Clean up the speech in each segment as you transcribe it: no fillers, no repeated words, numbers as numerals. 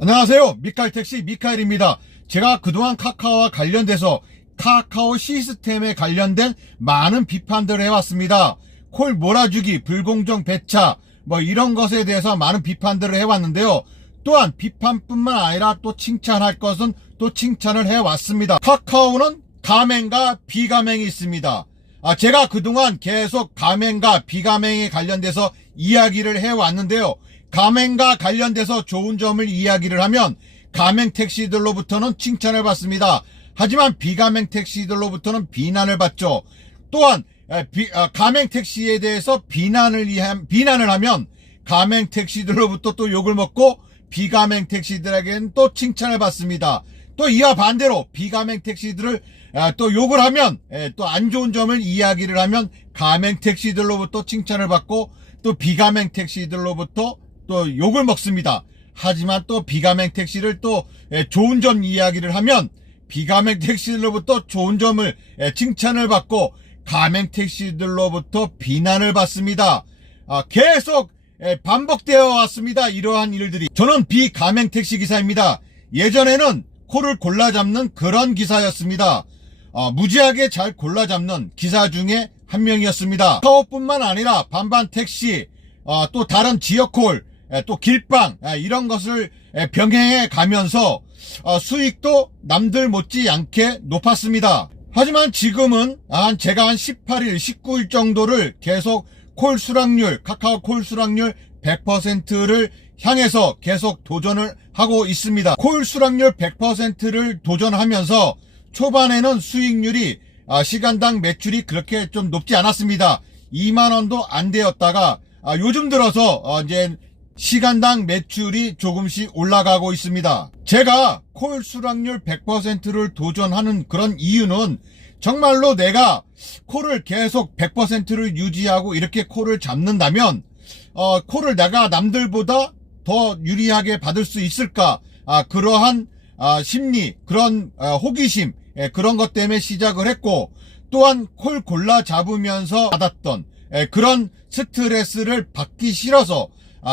안녕하세요. 미카엘택시 미카엘입니다. 제가 그동안 카카오와 관련돼서 카카오 시스템에 관련된 많은 비판들을 해왔습니다. 콜 몰아주기, 불공정 배차 이런 것에 대해서 많은 비판들을 해왔는데요. 또한 비판뿐만 아니라 또 칭찬할 것은 또 칭찬을 해왔습니다. 카카오는 가맹과 비가맹이 있습니다. 제가 그동안 계속 가맹과 비가맹에 관련돼서 이야기를 해왔는데요. 가맹과 관련돼서 좋은 점을 이야기를 하면 가맹 택시들로부터는 칭찬을 받습니다. 하지만 비가맹 택시들로부터는 비난을 받죠. 또한 가맹 택시에 대해서 비난을 하면 가맹 택시들로부터 또 욕을 먹고 비가맹 택시들에게는 또 칭찬을 받습니다. 또 이와 반대로 비가맹 택시들을 또 욕을 하면 또 안 좋은 점을 이야기를 하면 가맹 택시들로부터 칭찬을 받고 또 비가맹 택시들로부터 또 욕을 먹습니다. 하지만 또 비가맹 택시를 또 좋은 점 이야기를 하면 비가맹 택시들로부터 좋은 점을 칭찬을 받고 가맹 택시들로부터 비난을 받습니다. 계속 반복되어 왔습니다. 이러한 일들이. 저는 비가맹 택시 기사입니다. 예전에는 코를 골라 잡는 그런 기사였습니다. 무지하게 잘 골라 잡는 기사 중에 한 명이었습니다. 카카오뿐만 아니라 반반 택시, 또 다른 지역콜, 또 길빵 이런 것을 병행해 가면서 수익도 남들 못지않게 높았습니다. 하지만 지금은 제가 한 18일, 19일 정도를 계속 콜 수락률, 카카오 콜 수락률 100%를 향해서 계속 도전을 하고 있습니다. 콜 수락률 100%를 도전하면서 초반에는 수익률이 시간당 매출이 그렇게 좀 높지 않았습니다. 2만원도 안 되었다가 요즘 들어서 이제 시간당 매출이 조금씩 올라가고 있습니다. 제가 콜 수락률 100%를 도전하는 그런 이유는 정말로 내가 콜을 계속 100%를 유지하고 이렇게 콜을 잡는다면 콜을 내가 남들보다 더 유리하게 받을 수 있을까? 그러한 심리, 그런 호기심, 그런 것 때문에 시작을 했고, 또한 콜 골라 잡으면서 받았던 그런 스트레스를 받기 싫어서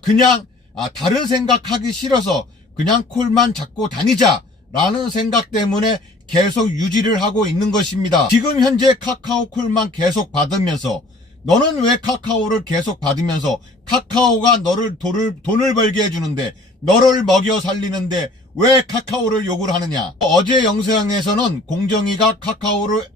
그냥 다른 생각하기 싫어서 그냥 콜만 잡고 다니자라는 생각 때문에 계속 유지를 하고 있는 것입니다. 지금 현재 카카오 콜만 계속 받으면서 너는 왜 카카오를 계속 받으면서 카카오가 너를 돈을 벌게 해주는데 너를 먹여 살리는데 왜 카카오를 욕을 하느냐. 어제 영상에서는 공정위가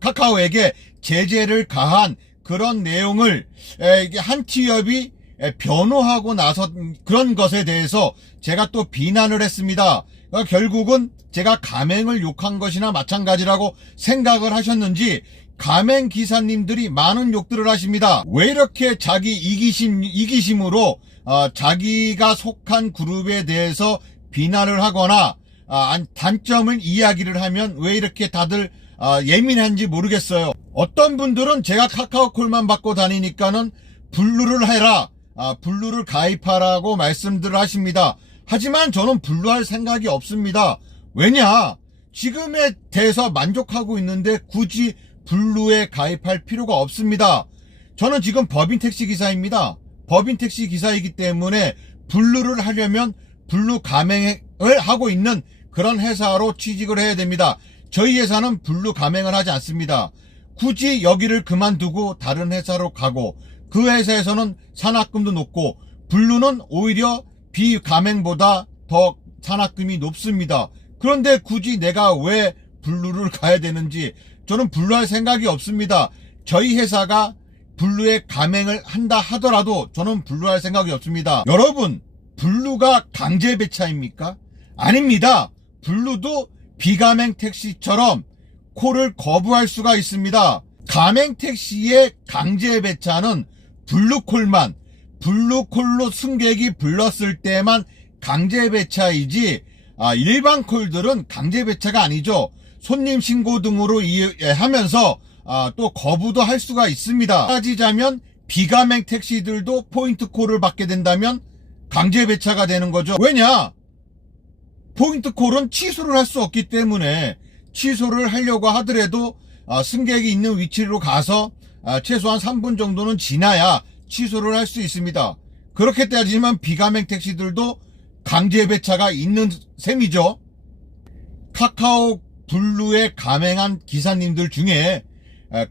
카카오에게 제재를 가한 그런 내용을 한 취업이 변호하고 나서 그런 것에 대해서 제가 또 비난을 했습니다. 결국은 제가 가맹을 욕한 것이나 마찬가지라고 생각을 하셨는지 가맹 기사님들이 많은 욕들을 하십니다. 왜 이렇게 자기 이기심으로 자기가 속한 그룹에 대해서 비난을 하거나 단점을 이야기를 하면 왜 이렇게 다들 예민한지 모르겠어요. 어떤 분들은 제가 카카오콜만 받고 다니니까는 블루를 해라, 블루를 가입하라고 말씀들을 하십니다. 하지만 저는 블루할 생각이 없습니다. 왜냐? 지금에 대해서 만족하고 있는데 굳이 블루에 가입할 필요가 없습니다. 저는 지금 법인 택시 기사입니다. 법인 택시 기사이기 때문에 블루를 하려면 블루 가맹을 하고 있는 그런 회사로 취직을 해야 됩니다. 저희 회사는 블루 가맹을 하지 않습니다. 굳이 여기를 그만두고 다른 회사로 가고 그 회사에서는 산학금도 높고 블루는 오히려 비가맹보다 더 산학금이 높습니다. 그런데 굳이 내가 왜 블루를 가야 되는지 저는 블루할 생각이 없습니다. 저희 회사가 블루에 가맹을 한다 하더라도 저는 블루할 생각이 없습니다. 여러분, 블루가 강제 배차입니까? 아닙니다. 블루도 비가맹 택시처럼 콜을 거부할 수가 있습니다. 가맹 택시의 강제 배차는 블루콜로 승객이 불렀을 때만 강제 배차이지 일반 콜들은 강제 배차가 아니죠. 손님 신고 등으로 하면서 또 거부도 할 수가 있습니다. 따지자면 비가맹 택시들도 포인트 콜을 받게 된다면 강제 배차가 되는 거죠. 왜냐? 포인트 콜은 취소를 할 수 없기 때문에 취소를 하려고 하더라도 승객이 있는 위치로 가서 최소한 3분 정도는 지나야 취소를 할 수 있습니다. 그렇게 따지면 비가맹 택시들도 강제 배차가 있는 셈이죠. 카카오 블루에 가맹한 기사님들 중에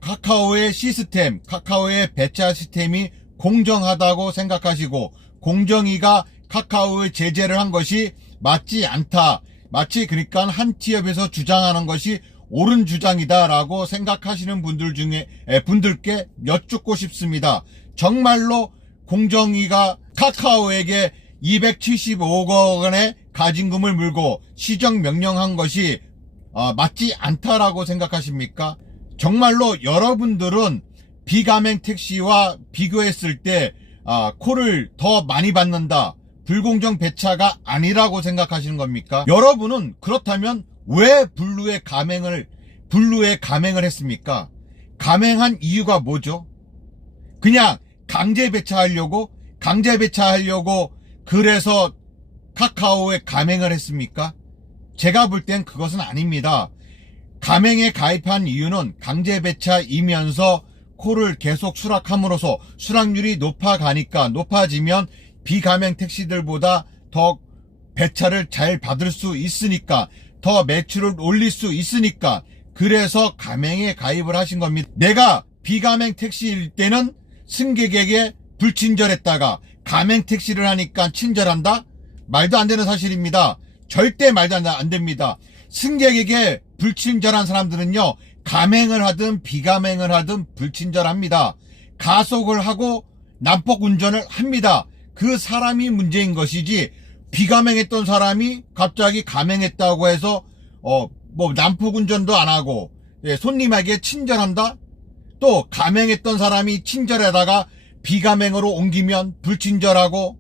카카오의 시스템, 카카오의 배차 시스템이 공정하다고 생각하시고 공정위가 카카오의 제재를 한 것이 맞지 않다. 마치 그러니까 한 티업에서 주장하는 것이 옳은 주장이다라고 생각하시는 분들께 여쭙고 싶습니다. 정말로 공정위가 카카오에게 275억 원의 가진금을 물고 시정명령한 것이 맞지 않다라고 생각하십니까? 정말로 여러분들은 비가맹 택시와 비교했을 때 콜을 더 많이 받는다, 불공정 배차가 아니라고 생각하시는 겁니까? 여러분은 그렇다면 왜 블루에 가맹을 했습니까? 가맹한 이유가 뭐죠? 그냥 강제 배차하려고 그래서 카카오에 가맹을 했습니까? 제가 볼 땐 그것은 아닙니다. 가맹에 가입한 이유는 강제 배차이면서 콜을 계속 수락함으로써 수락률이 높아지면 비가맹 택시들보다 더 배차를 잘 받을 수 있으니까, 더 매출을 올릴 수 있으니까, 그래서 가맹에 가입을 하신 겁니다. 내가 비가맹 택시일 때는 승객에게 불친절했다가 가맹 택시를 하니까 친절한다? 말도 안 되는 사실입니다. 절대 말도 안 됩니다. 승객에게 불친절한 사람들은요, 가맹을 하든 비가맹을 하든 불친절합니다. 가속을 하고 난폭 운전을 합니다. 그 사람이 문제인 것이지, 비가맹했던 사람이 갑자기 가맹했다고 해서 난폭 운전도 안 하고 손님에게 친절한다? 또 가맹했던 사람이 친절하다가 비가맹으로 옮기면 불친절하고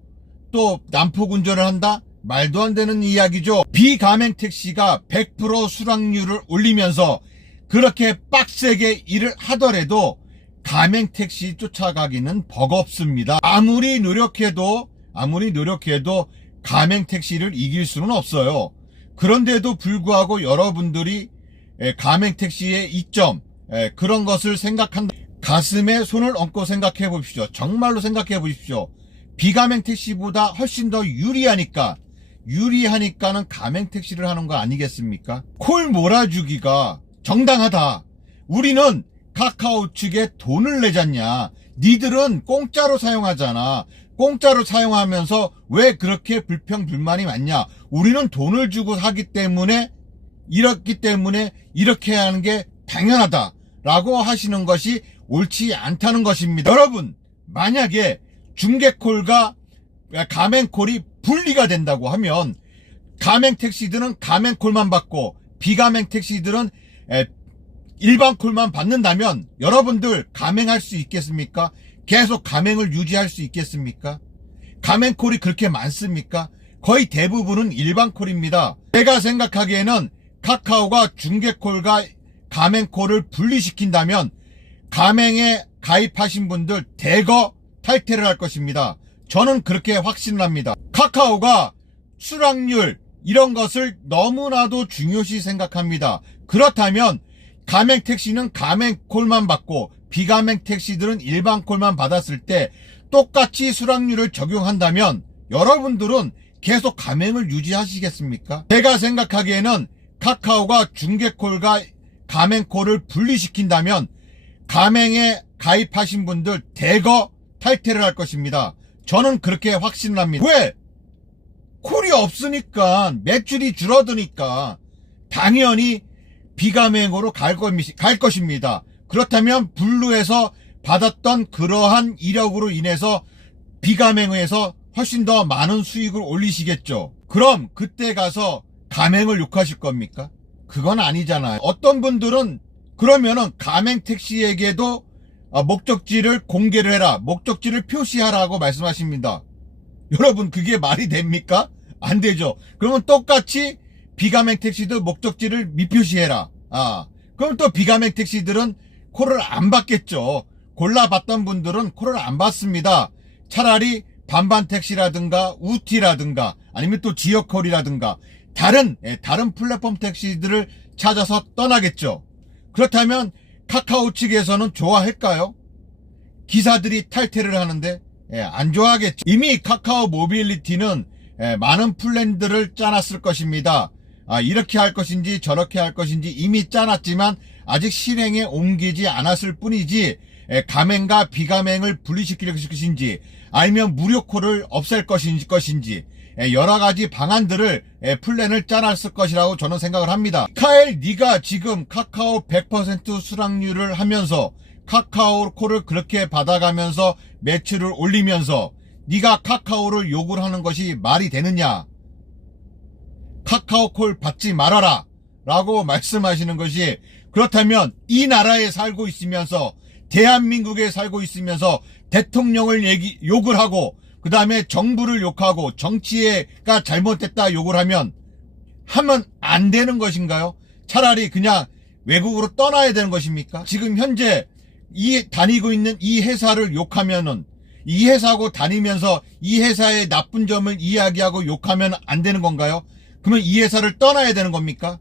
또 난폭 운전을 한다? 말도 안 되는 이야기죠. 비가맹 택시가 100% 수락률을 올리면서 그렇게 빡세게 일을 하더라도 가맹 택시 쫓아가기는 버겁습니다. 아무리 노력해도 가맹 택시를 이길 수는 없어요. 그런데도 불구하고 여러분들이 가맹 택시의 이점, 그런 것을 생각한다. 가슴에 손을 얹고 생각해 보십시오. 정말로 생각해 보십시오. 비가맹 택시보다 훨씬 더 유리하니까는 가맹 택시를 하는 거 아니겠습니까? 콜 몰아주기가 정당하다. 우리는 카카오 측에 돈을 내잖냐. 니들은 공짜로 사용하잖아. 공짜로 사용하면서 왜 그렇게 불평불만이 많냐. 우리는 돈을 주고 하기 때문에 이렇게 하는 게 당연하다 라고 하시는 것이 옳지 않다는 것입니다. 여러분, 만약에 중개콜과 가맹콜이 분리가 된다고 하면 가맹 택시들은 가맹콜만 받고 비가맹 택시들은 일반 콜만 받는다면 여러분들 가맹할 수 있겠습니까? 계속 가맹을 유지할 수 있겠습니까? 가맹콜이 그렇게 많습니까? 거의 대부분은 일반 콜입니다. 제가 생각하기에는 카카오가 중개콜과 가맹콜을 분리시킨다면 가맹에 가입하신 분들 대거 탈퇴를 할 것입니다. 저는 그렇게 확신을 합니다. 카카오가 수락률 이런 것을 너무나도 중요시 생각합니다. 그렇다면 가맹 택시는 가맹콜만 받고 비가맹 택시들은 일반 콜만 받았을 때 똑같이 수락률을 적용한다면 여러분들은 계속 가맹을 유지하시겠습니까? 제가 생각하기에는 카카오가 중개콜과 가맹콜을 분리시킨다면 가맹에 가입하신 분들 대거 탈퇴를 할 것입니다. 저는 그렇게 확신을 합니다. 왜? 콜이 없으니까, 매출이 줄어드니까 당연히 비가맹으로 갈 것입니다. 그렇다면 블루에서 받았던 그러한 이력으로 인해서 비가맹에서 훨씬 더 많은 수익을 올리시겠죠. 그럼 그때 가서 가맹을 욕하실 겁니까? 그건 아니잖아요. 어떤 분들은 그러면은 가맹 택시에게도 목적지를 공개를 해라, 목적지를 표시하라고 말씀하십니다. 여러분, 그게 말이 됩니까? 안 되죠. 그러면 똑같이 비가맹 택시도 목적지를 미표시해라. 그럼 또 비가맹 택시들은 콜을 안 받겠죠. 골라봤던 분들은 콜을 안 받습니다. 차라리 반반 택시라든가 우티라든가 아니면 또 지역콜이라든가 다른 플랫폼 택시들을 찾아서 떠나겠죠. 그렇다면 카카오 측에서는 좋아할까요? 기사들이 탈퇴를 하는데 안 좋아하겠죠. 이미 카카오 모빌리티는 많은 플랜들을 짜놨을 것입니다. 이렇게 할 것인지 저렇게 할 것인지 이미 짜놨지만 아직 실행에 옮기지 않았을 뿐이지 가맹과 비가맹을 분리시킬 것인지 아니면 무료콜을 없앨 것인지 여러 가지 방안들을 플랜을 짜놨을 것이라고 저는 생각을 합니다. 미카엘, 네가 지금 카카오 100% 수락률을 하면서 카카오콜을 그렇게 받아가면서 매출을 올리면서 네가 카카오를 욕을 하는 것이 말이 되느냐? 카카오콜 받지 말아라 라고 말씀하시는 것이, 그렇다면 이 나라에 살고 있으면서 대한민국에 살고 있으면서 대통령을 욕을 하고 그 다음에 정부를 욕하고 정치가 잘못됐다 욕을 하면 안 되는 것인가요? 차라리 그냥 외국으로 떠나야 되는 것입니까? 지금 현재 다니고 있는 이 회사를 욕하면은, 이 회사하고 다니면서 이 회사의 나쁜 점을 이야기하고 욕하면 안 되는 건가요? 그러면 이 회사를 떠나야 되는 겁니까?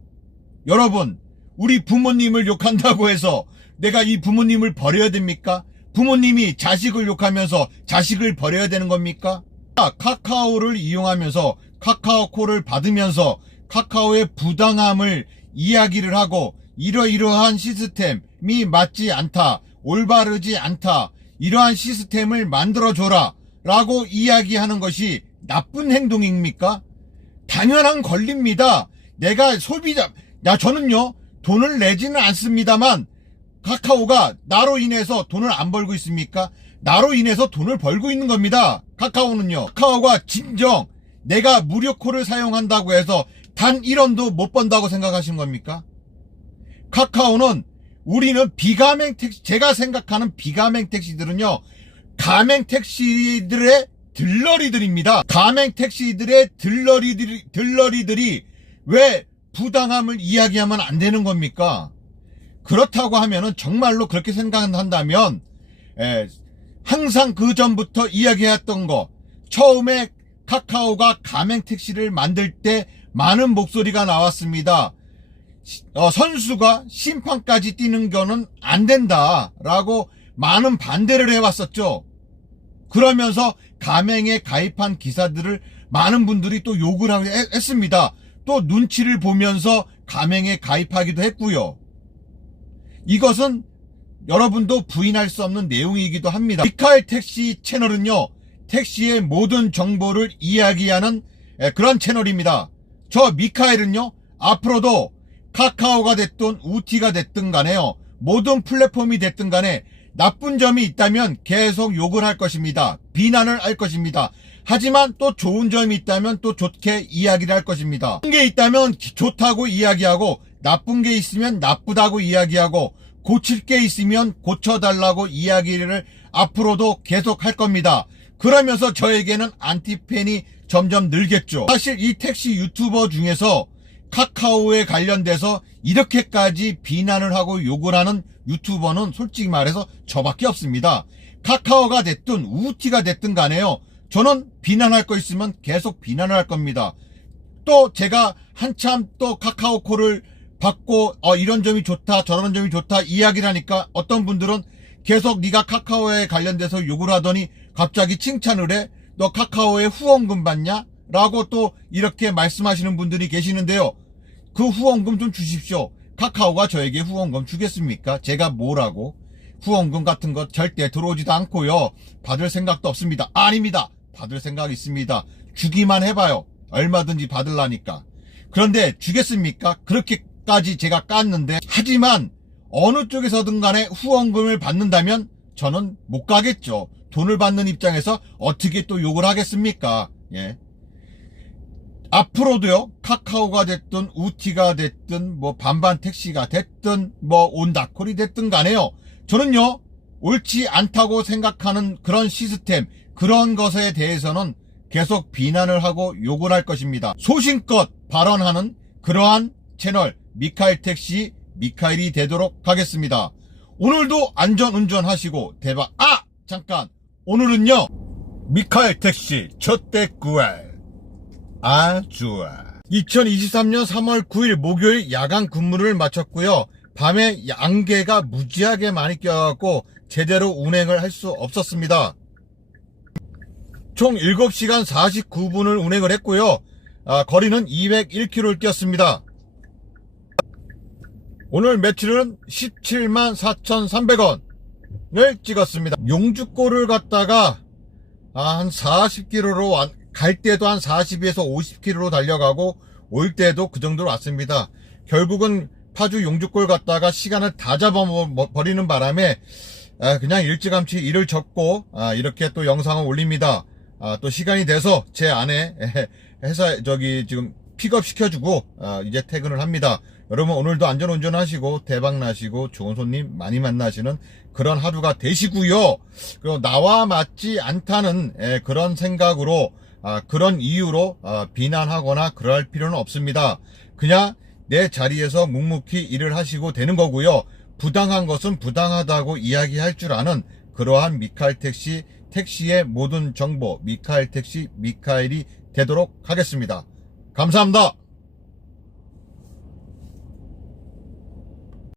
여러분, 우리 부모님을 욕한다고 해서 내가 이 부모님을 버려야 됩니까? 부모님이 자식을 욕하면서 자식을 버려야 되는 겁니까? 카카오를 이용하면서 카카오콜을 받으면서 카카오의 부당함을 이야기를 하고 이러이러한 시스템이 맞지 않다, 올바르지 않다, 이러한 시스템을 만들어줘라 라고 이야기하는 것이 나쁜 행동입니까? 당연한 권리입니다. 내가 소비자, 저는요 돈을 내지는 않습니다만 카카오가 나로 인해서 돈을 안 벌고 있습니까? 나로 인해서 돈을 벌고 있는 겁니다. 카카오는요. 카카오가 진정 내가 무료콜을 사용한다고 해서 단 1원도 못 번다고 생각하시는 겁니까? 카카오는, 우리는 비가맹 택시, 제가 생각하는 비가맹 택시들은요, 가맹 택시들의 들러리들입니다. 가맹 택시들의 들러리들이 왜 부당함을 이야기하면 안 되는 겁니까? 그렇다고 하면은 정말로 그렇게 생각한다면 항상 그 전부터 이야기했던 거, 처음에 카카오가 가맹 택시를 만들 때 많은 목소리가 나왔습니다. 선수가 심판까지 뛰는 거는 안 된다라고 많은 반대를 해왔었죠. 그러면서 가맹에 가입한 기사들을 많은 분들이 또 욕을 했습니다. 또 눈치를 보면서 가맹에 가입하기도 했고요. 이것은 여러분도 부인할 수 없는 내용이기도 합니다. 미카엘 택시 채널은요, 택시의 모든 정보를 이야기하는 그런 채널입니다. 저 미카엘은요, 앞으로도 카카오가 됐든 우티가 됐든 간에요, 모든 플랫폼이 됐든 간에 나쁜 점이 있다면 계속 욕을 할 것입니다. 비난을 할 것입니다. 하지만 또 좋은 점이 있다면 또 좋게 이야기를 할 것입니다. 좋은 게 있다면 좋다고 이야기하고, 나쁜 게 있으면 나쁘다고 이야기하고, 고칠 게 있으면 고쳐달라고 이야기를 앞으로도 계속 할 겁니다. 그러면서 저에게는 안티팬이 점점 늘겠죠. 사실 이 택시 유튜버 중에서 카카오에 관련돼서 이렇게까지 비난을 하고 욕을 하는 유튜버는 솔직히 말해서 저밖에 없습니다. 카카오가 됐든 우티가 됐든 간에요, 저는 비난할 거 있으면 계속 비난을 할 겁니다. 또 제가 한참 또 카카오콜을 받고 이런 점이 좋다 저런 점이 좋다 이야기를 하니까 어떤 분들은 계속 네가 카카오에 관련돼서 욕을 하더니 갑자기 칭찬을 해. 너 카카오에 후원금 받냐? 라고 또 이렇게 말씀하시는 분들이 계시는데요. 그 후원금 좀 주십시오. 카카오가 저에게 후원금 주겠습니까? 제가 뭐라고? 후원금 같은 거 절대 들어오지도 않고요. 받을 생각도 없습니다. 아닙니다. 받을 생각 있습니다. 주기만 해봐요. 얼마든지 받으려니까. 그런데 주겠습니까? 그렇게까지 제가 깠는데, 하지만 어느 쪽에서든 간에 후원금을 받는다면 저는 못 가겠죠. 돈을 받는 입장에서 어떻게 또 욕을 하겠습니까? 예. 앞으로도요, 카카오가 됐든 우티가 됐든 뭐 반반 택시가 됐든 뭐 온다콜이 됐든 간에요, 저는요 옳지 않다고 생각하는 그런 시스템, 그런 것에 대해서는 계속 비난을 하고 욕을 할 것입니다. 소신껏 발언하는 그러한 채널 미카엘 택시 미카엘이 되도록 하겠습니다. 오늘도 안전운전 하시고 대박. 잠깐, 오늘은요 미카엘 택시 첫대 구할 좋아. 2023년 3월 9일 목요일 야간 근무를 마쳤고요. 밤에 안개가 무지하게 많이 껴갖고 제대로 운행을 할 수 없었습니다. 총 7시간 49분을 운행을 했고요. 거리는 201km를 뛰었습니다. 오늘 매출은 17만 4,300원을 찍었습니다. 용주골을 갔다가 한 40km로 갈 때도 한 42에서 50km로 달려가고 올 때도 그 정도로 왔습니다. 결국은 파주 용주골 갔다가 시간을 다 잡아버리는 바람에 그냥 일찌감치 일을 접고 이렇게 또 영상을 올립니다. 또 시간이 돼서 제 아내 회사 지금 픽업 시켜주고 이제 퇴근을 합니다. 여러분 오늘도 안전운전 하시고 대박나시고 좋은 손님 많이 만나시는 그런 하루가 되시고요. 그리고 나와 맞지 않다는 그런 생각으로 그런 이유로 비난하거나 그럴 필요는 없습니다. 그냥 내 자리에서 묵묵히 일을 하시고 되는 거고요. 부당한 것은 부당하다고 이야기할 줄 아는 그러한 미카엘 택시의 모든 정보 미카엘 택시 미카엘이 되도록 하겠습니다. 감사합니다.